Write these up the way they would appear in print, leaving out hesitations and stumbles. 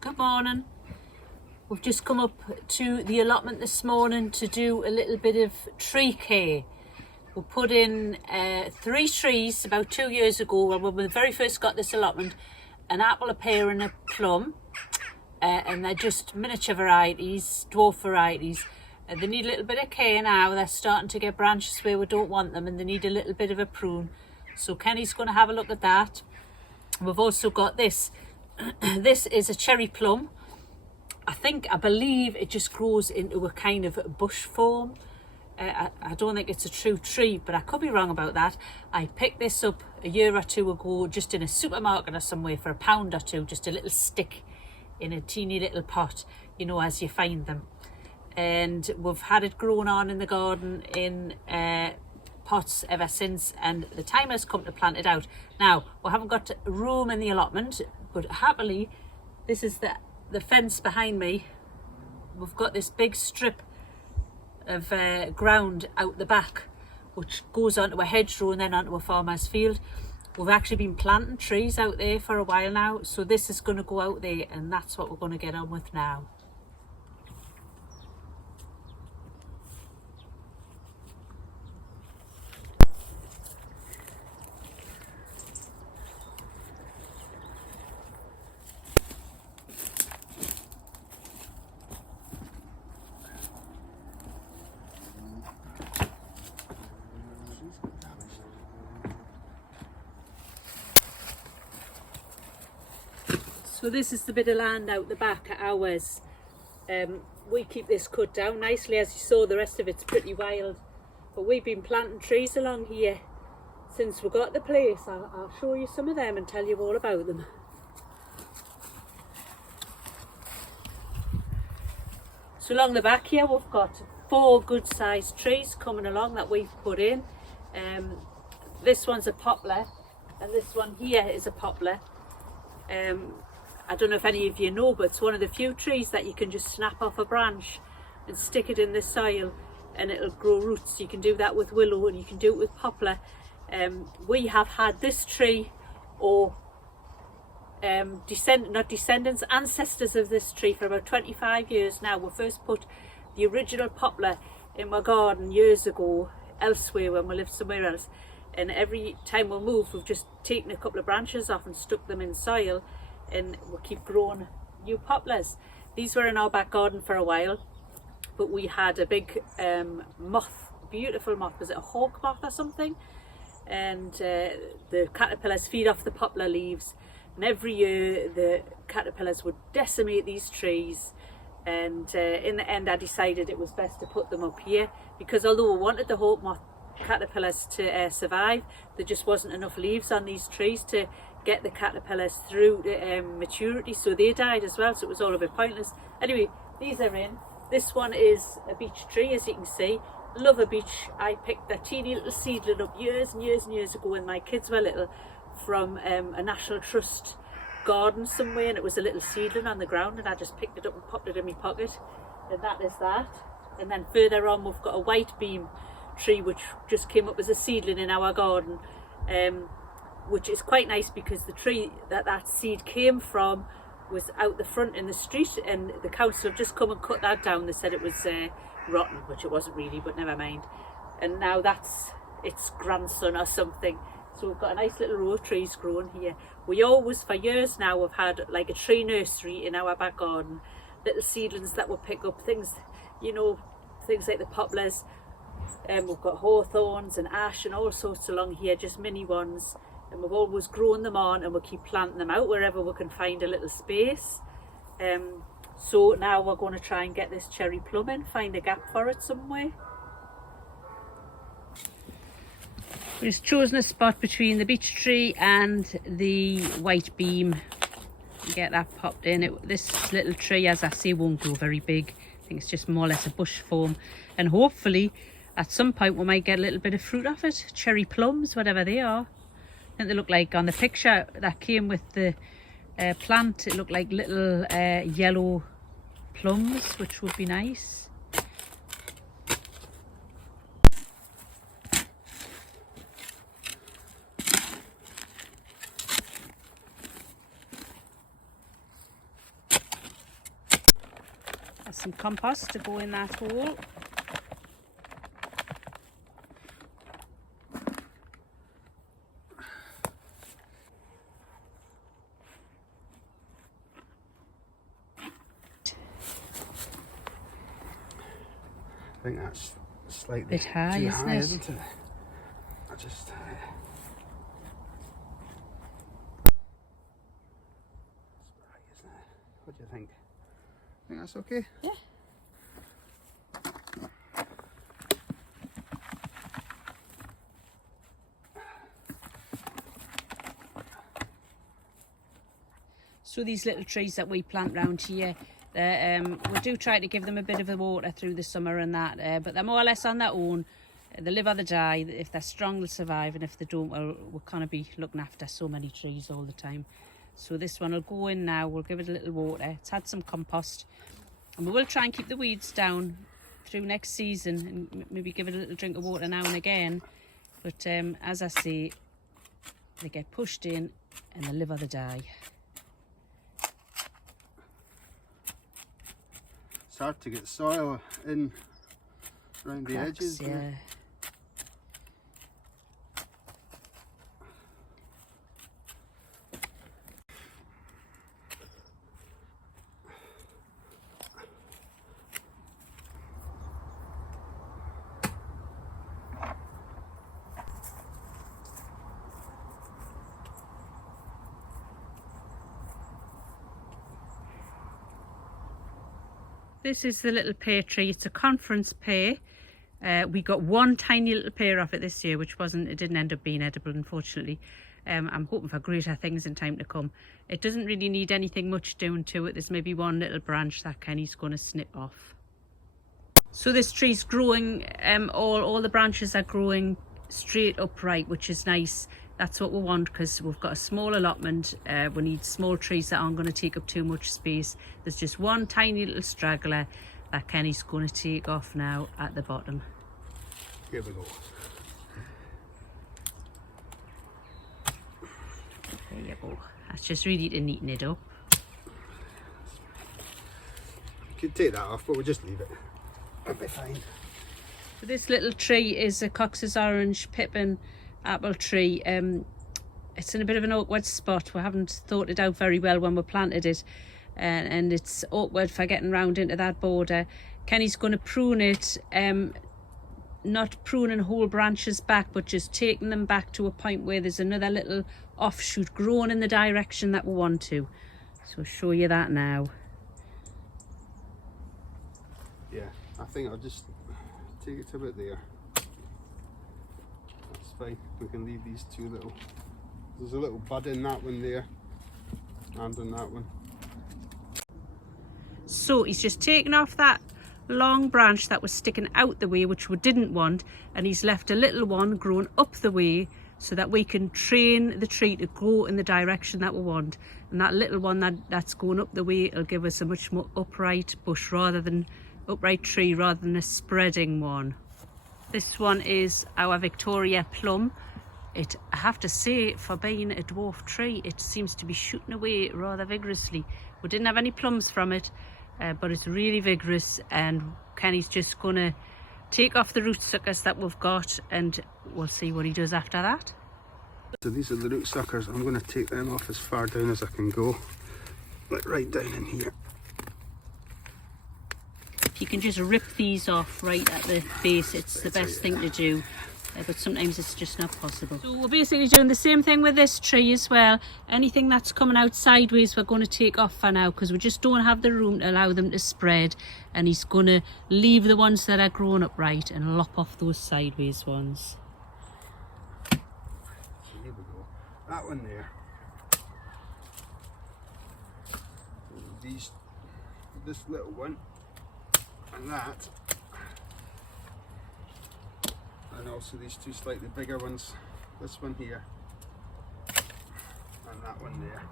Good morning. We've just come up to the allotment this morning to do a little bit of tree care. We put in 3 trees about 2 years ago when we very first got this allotment, an apple, a pear and a plum, and they're just miniature varieties, dwarf varieties. They need a little bit of care now. They're starting to get branches where we don't want them and they need a little bit of a prune. So Kenny's going to have a look at that. We've also got this. This is a cherry plum. I believe it just grows into a kind of bush form. I don't think it's a true tree, but I could be wrong about that. I picked this up a year or two ago just in a supermarket or somewhere for £1 or £2, just a little stick in a teeny little pot, you know, as you find them. And we've had it grown on in the garden in pots ever since, and the time has come to plant it out. Now, we haven't got room in the allotment, but happily, this is the fence behind me. We've got this big strip of ground out the back, which goes onto a hedgerow and then onto a farmer's field. We've actually been planting trees out there for a while now, so this is going to go out there, and that's what we're going to get on with now. So this is the bit of land out the back at ours. We keep this cut down nicely. As you saw, the rest of it's pretty wild. But we've been planting trees along here since we got the place. I'll show you some of them and tell you all about them. So along the back here we've got 4 good sized trees coming along that we've put in. This one's a poplar and this one here is a poplar. I don't know if any of you know, but it's one of the few trees that you can just snap off a branch and stick it in the soil and it'll grow roots. You can do that with willow and you can do it with poplar. We have had this tree, or ancestors of this tree for about 25 years now. We first put the original poplar in my garden years ago elsewhere when we lived somewhere else, and every time we moved we've just taken a couple of branches off and stuck them in soil, and we'll keep growing new poplars. These were in our back garden for a while, but we had a big moth, beautiful moth, was it a hawk moth or something? And the caterpillars feed off the poplar leaves, and every year the caterpillars would decimate these trees, and in the end I decided it was best to put them up here, because although we wanted the hawk moth caterpillars to survive, there just wasn't enough leaves on these trees to get the caterpillars through to maturity, so they died as well, so it was all a bit pointless. Anyway, these are in. This one is a beech tree, as you can see. Love a beech. I picked that teeny little seedling up years and years and years ago when my kids were little from a National Trust garden somewhere, and it was a little seedling on the ground, and I just picked it up and popped it in my pocket, and that is that. And then further on we've got a white beam tree which just came up as a seedling in our garden, which is quite nice because the tree that seed came from was out the front in the street, and the council have just come and cut that down. They said it was rotten, which it wasn't really, but never mind. And now that's its grandson or something. So we've got a nice little row of trees growing here. We always, for years now, have had like a tree nursery in our back garden, little seedlings that we'll pick up, things, you know, things like the poplars. We've got hawthorns and ash and all sorts along here, just mini ones, and we've always grown them on, and we'll keep planting them out wherever we can find a little space. So now we're going to try and get this cherry plum in, find a gap for it somewhere. We've just chosen a spot between the beech tree and the white beam. Get that popped in. This little tree, as I say, won't grow very big. I think it's just more or less a bush form, and hopefully at some point we might get a little bit of fruit off it. Cherry plums, whatever they are. I think they look like, on the picture that came with the plant, it looked like little yellow plums, which would be nice. some compost to go in that hole. I think that's slightly Bit high, too isn't high, it? isn't it? I just... It's right, isn't it? What do you think? Think that's okay? Yeah. So these little trees that we plant round here, we do try to give them a bit of the water through the summer and that, but they're more or less on their own. They live or they die. If they're strong, they'll survive, and if they don't, well, we'll kind of be looking after so many trees all the time. So this one will go in now. We'll give it a little water. It's had some compost, and we will try and keep the weeds down through next season, and maybe give it a little drink of water now and again. But as I say, they get pushed in, and they live or they die. It's hard to get soil in around the edges. Yeah. This is the little pear tree. It's a conference pear. We got one tiny little pear off it this year, it didn't end up being edible, unfortunately. I'm hoping for greater things in time to come. It doesn't really need anything much doing to it. There's maybe one little branch that Kenny's going to snip off. So this tree's growing, all the branches are growing straight upright, which is nice. That's what we want, because we've got a small allotment. We need small trees that aren't going to take up too much space. There's just one tiny little straggler that Kenny's going to take off now at the bottom. Here we go. There you go. That's just really to neaten it up. You could take that off, but we'll just leave it. It'll be fine. So this little tree is a Cox's Orange Pippin apple tree. It's in a bit of an awkward spot. We haven't thought it out very well when we planted it, and it's awkward for getting round into that border. Kenny's going to prune it, not pruning whole branches back, but just taking them back to a point where there's another little offshoot growing in the direction that we want to. So I'll show you that now. Yeah, I think I'll just take it to about there. That's fine. We can leave these two little... There's a little bud in that one there, and in that one. So he's just taken off that long branch that was sticking out the way, which we didn't want, and he's left a little one growing up the way so that we can train the tree to go in the direction that we want. And that little one that's going up the way will give us a much more upright bush, upright tree rather than a spreading one. This one is our Victoria plum. I have to say, for being a dwarf tree, it seems to be shooting away rather vigorously. We didn't have any plums from it, but it's really vigorous, and Kenny's just going to take off the root suckers that we've got, and we'll see what he does after that. So these are the root suckers. I'm going to take them off as far down as I can go, like right down in here. You can just rip these off right at the base. It's the best thing to do, but sometimes it's just not possible. So we're basically doing the same thing with this tree as well. Anything that's coming out sideways we're going to take off for now, because we just don't have the room to allow them to spread, and he's going to leave the ones that are growing upright and lop off those sideways ones. So here we go. That one there. This little one. And that, and also these two slightly bigger ones, this one here and that one there.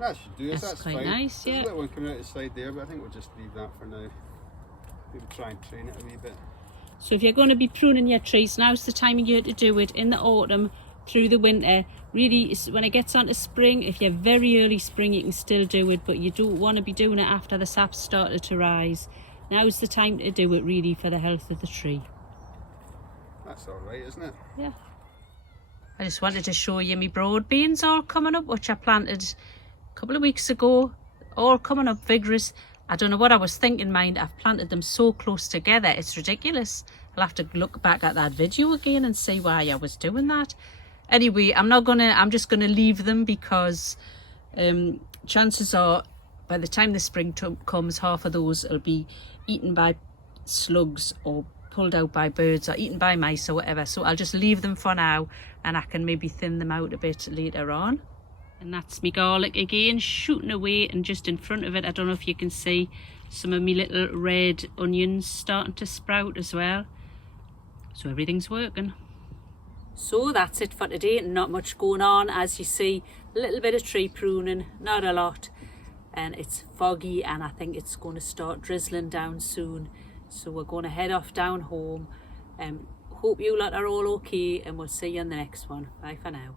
That should do us. That's quite fine. Nice, yeah. There's a little one coming out the side there, but I think we'll just leave that for now. Maybe try and train it a wee bit. So if you're going to be pruning your trees, now's the time of year to do it. In the autumn, through the winter. Really, when it gets on to spring, if you're very early spring, you can still do it, but you don't want to be doing it after the sap's started to rise. Now's the time to do it, really, for the health of the tree. That's all right, isn't it? Yeah. I just wanted to show you my broad beans all coming up, which I planted a couple of weeks ago, all coming up vigorous. I don't know what I was thinking, mind. I've planted them so close together, it's ridiculous. I'll have to look back at that video again and see why I was doing that. Anyway, I'm just gonna leave them because chances are by the time the spring comes, half of those will be eaten by slugs or pulled out by birds or eaten by mice or whatever. So I'll just leave them for now, and I can maybe thin them out a bit later on. And that's me garlic again, shooting away, and just in front of it, I don't know if you can see some of me little red onions starting to sprout as well. So everything's working. So that's it for today. Not much going on, as you see. A little bit of tree pruning, not a lot. And it's foggy, and I think it's going to start drizzling down soon. So we're going to head off down home. Hope you lot are all okay, and we'll see you in the next one. Bye for now.